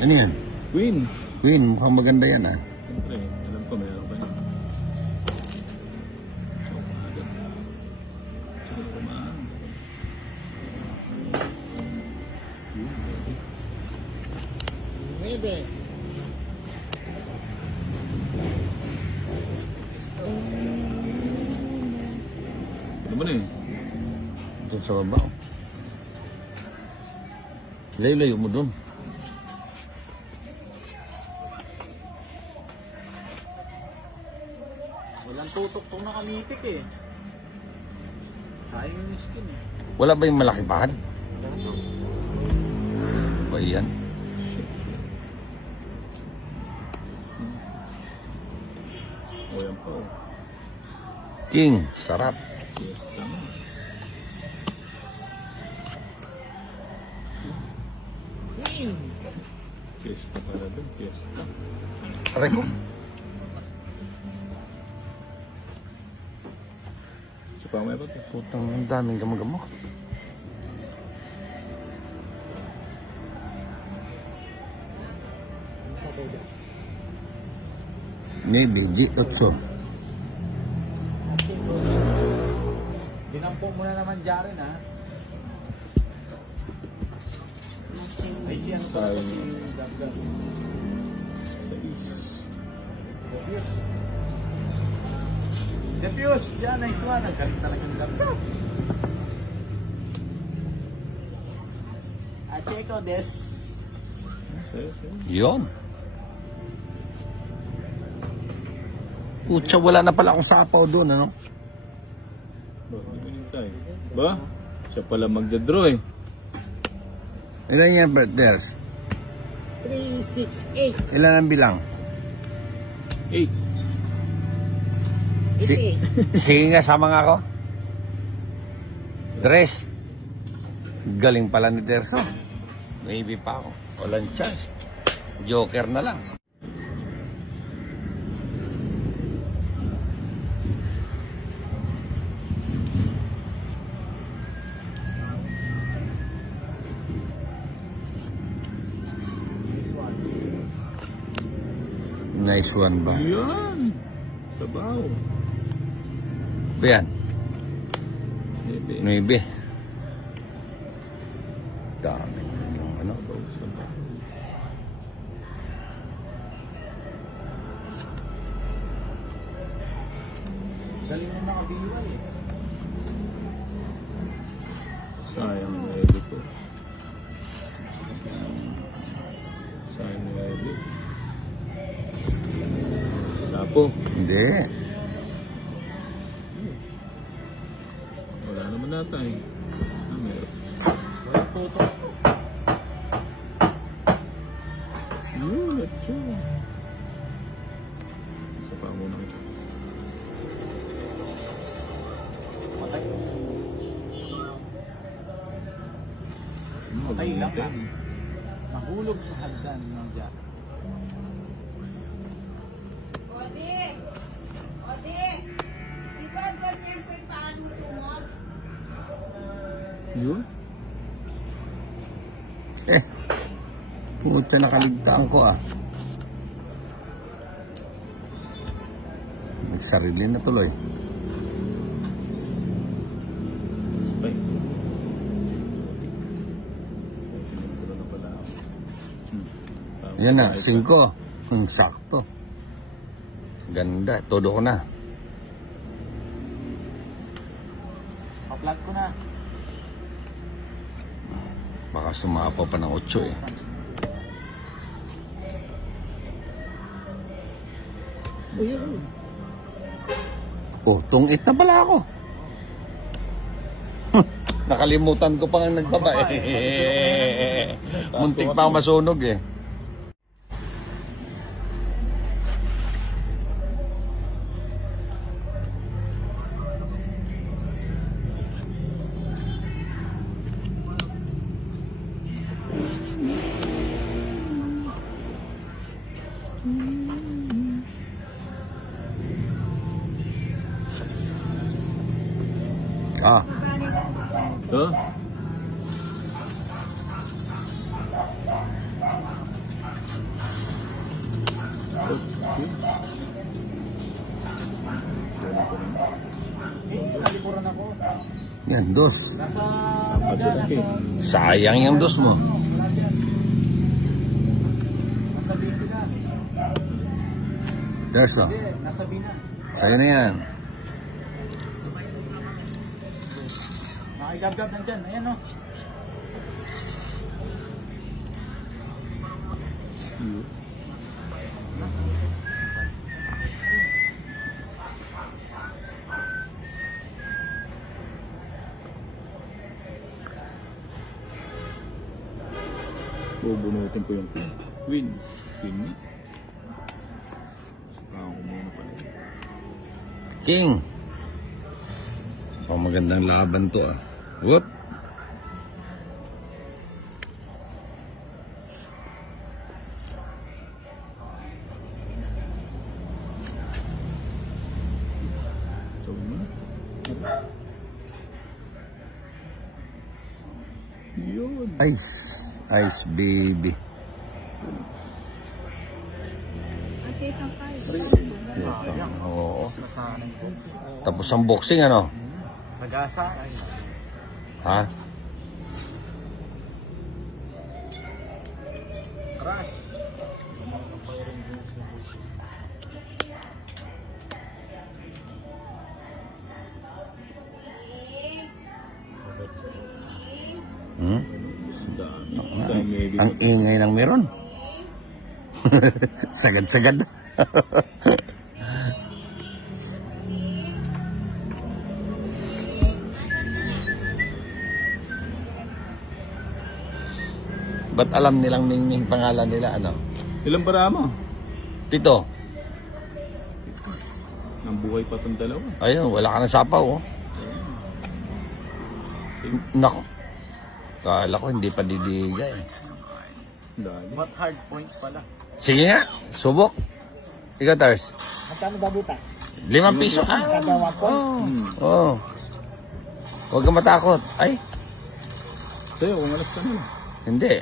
Ano yan? Queen. Queen, mukhang maganda yan ah. Siyempre, alam ko meron pa yan. Bebe. Ano ba na eh? Doon sa baba. Layo-layo mo doon. Walang tutok tong nakamitik eh. Sayang yung skin eh. Wala ba yung malaki pahad? Ba yan? O yan po. King, sarap. Fiesta pala doon, fiesta. Aray ko. Sa pamay ba ito? Putang, ang daming gamag-gamok. Maybe, G8. Dinampong mo na naman Jaren ha. Ay siya ano pa si Gabgab. Depius! Yan, nice one. Ang galing talagang Gabgab. Checo des. Yun. Pucha, wala na pala akong sapaw doon, ano? Ba? Siya pala magdadraw eh. Ilan yan, brothers? 3, 6, 8. Ilan ang bilang? 8. Sige nga, sama nga ako. Dress. Galing pala ni Terso. Maybe pa ako. Walang chance. Joker na lang. Nice one ba? Yan. Sabaw. Ba yan? 9. Dami yung ano. Galing mo nakabiwal eh. Sayang na edit ko. Sayang na edit. Sapo. Hindi. Wala naman natin eh. Meron. Walang tutok. Let's go. Isa pa muna kita. Matay. Matay lang ha. Mahulog sa hagdan ng Jack. Odi! Odi! Si Bad ganyan po yung paan mo tumor? Yun? Puta, nakaligtaan ko ah. Nagsarili na tuloy. Spy. Yan na, 5. Sakto. Ganda, todo ko na. Pa-flat ko na. Baka sumapaw pa ng 8 eh. Oh, tungit na pala ako. Nakalimutan ko pa nga nagbaba eh. Muntik pa ako masunog eh. Ah, Ito? Nalikuran ako. Yan, dos. Nasa... Paduski. Sayang yung dos mo. Nasa B sila. Derso, Hindi, nasa B na. sa'yo na yan. Makigab-gab nandyan. Ayan o. Bubunutin ko yung queen. Queen niya. Muna pala. King. Oh, magandang laban to ah. Whoop. So, yun. Ice. Ice baby. Oo. Nasanay ko. Tapos ang boxing ano? Sagasa. Ay. Ha? Crash. Hmm? Dami. Ang ingay ng meron. Sagad-sagad. Ba't alam nilang Ningning pangalan nila ano? Ilang para mo? Pito. Ang buhay pa itong dalawa. Ayun, wala ka ng sapaw oh. Nako. Kala ko hindi pa didigay. Dami. What hard point pala. Sige nga, subok. Ikaw, Tars. Magkano ba butas? 5 piso. Ah, Kagawa ko. oh. Huwag kang matakot. Ay, Sa'yo, kung alas ka na. hindi.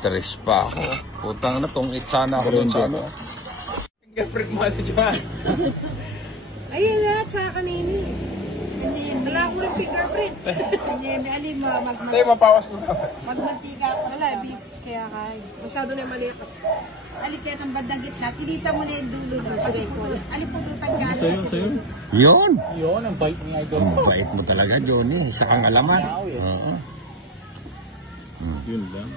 3 pa ako. Putang na, tungit sana ako dun sa ano. Fingerprint mo ito dyan. Ayun na, tsaka kanini. Wala ko ng fingerprint. Hindi, alin mo, Tayo, mapawas mo. magmantika ka. Wala, bis. Kaya kaya. Masyado na yung maliit. Alit kayo ng bandang gitna. Tinisa mo na yung dulo na. Alipututan ka. Sa'yo. Yun. Yun, ang bite ni Idol. Ang bait mo talaga, Johnny. Isa kang alaman. Oo. Yun lang.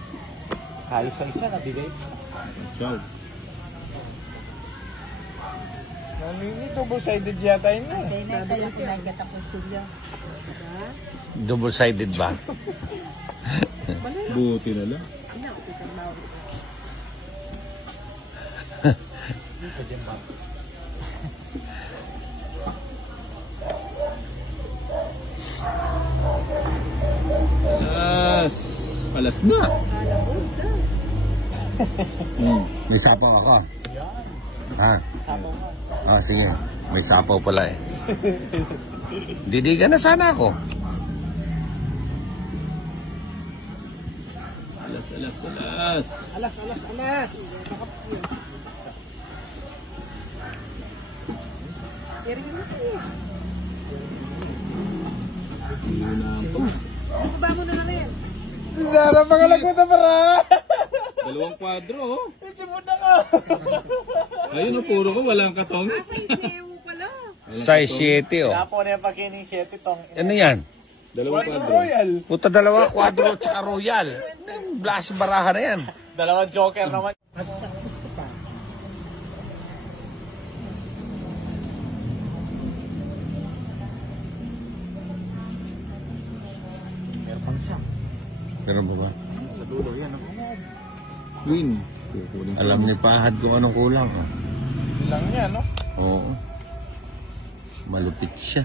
Halos sa isa, nabigay. Ciao. Namini, double-sided yata yun eh. Kaya na tayo kung nagkata po sila. Double-sided ba? Buti na lang. Alas na. May sapaw ako. Ha? Ah, sige. May sapaw pala eh. Didigan na sana ako. Alas. Alas. Yari mo na eh. Yun na po. Baba mo na rin. Dara, pangalagot na para! 2 kwadro, oh. Isimuna ka! Ayun, oh, puro ko, walang katong. Asa isnewo pala. Size 7 oh. Napo na yung pakining 7 tong. Ano yan? 2 kwadro. Royal. Puta 2, quadro, tsaka royal. Blas baraha na yan. Dalawang joker naman. Meron pang siya. Meron ba ba? Sa dulo yan. Queen. Kukunin ko. Alam ni Pahad kung anong kulang. Oh. Lang yan, no? Oo. Malupit siya.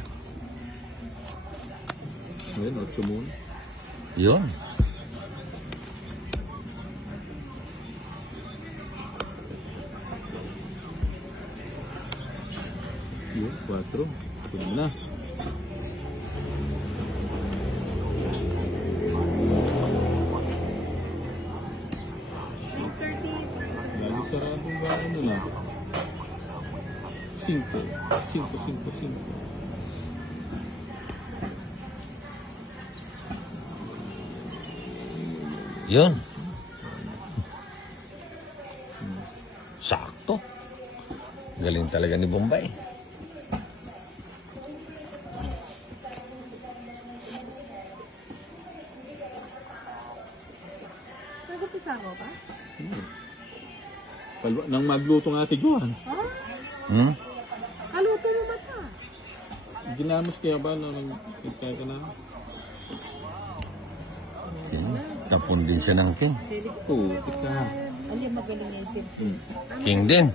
Ayun, 8 muna. Yun. Yun, 4. Kunin na. Lalo sa Ano na? 5. 5. Yun. Sakto. Galing talaga ni Bombay. Nagupisa ko pa? Nang magluto ng Ate Joan. Hmm? Kaluto mo mata. Ginamos kaya ba nang nagkaya ka na? Tapon din siya ng king. Oo, tika. Ali, magaling yan, Pins. King din.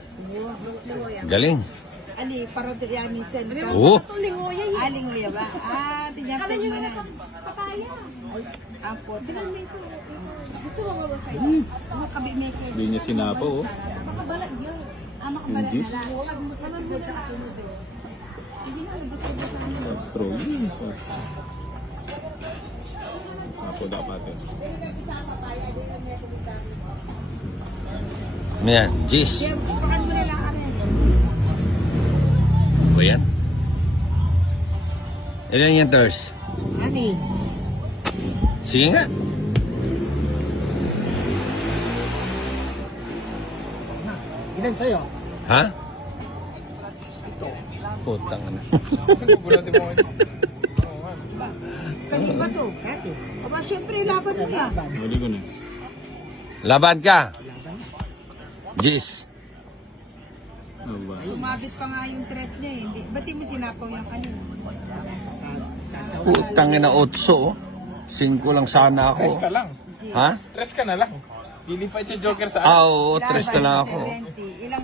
Galing. Ali, parang yamin sen. Oo. Lingoya yun. Aling liya ba? Tingnan Kala nyo mo na. naman papaya. Apo. Gusto mo ba sa'yo? Ano kabi may ko? Hindi niya sinapa, oh. Makabalag yun. Makabalat Hindi. na lang. Manan mo na. Hindi na, gusto mo sa amin. Trolling. Ako dapat eh. Ayan, Jis. Pakan mo na lang kami. O yan. Ilan yan, Ters? Ani? Sige nga. Ilan sa'yo? Ha? Putang na. Kanina ba to? Aba, syempre, laban mo yan. Mali ko na. Laban ka. Jis. Aba. Umabit pa nga yung tres niya eh. Hindi. Ba't di mo sinapaw yung kanina? Putang na 8, oh. 5 lang sana ako. Tres ka lang. Ha? Tres ka na lang. Lilipat si Joker sa Ah, oo, 3 na lang ako. 20. Ilang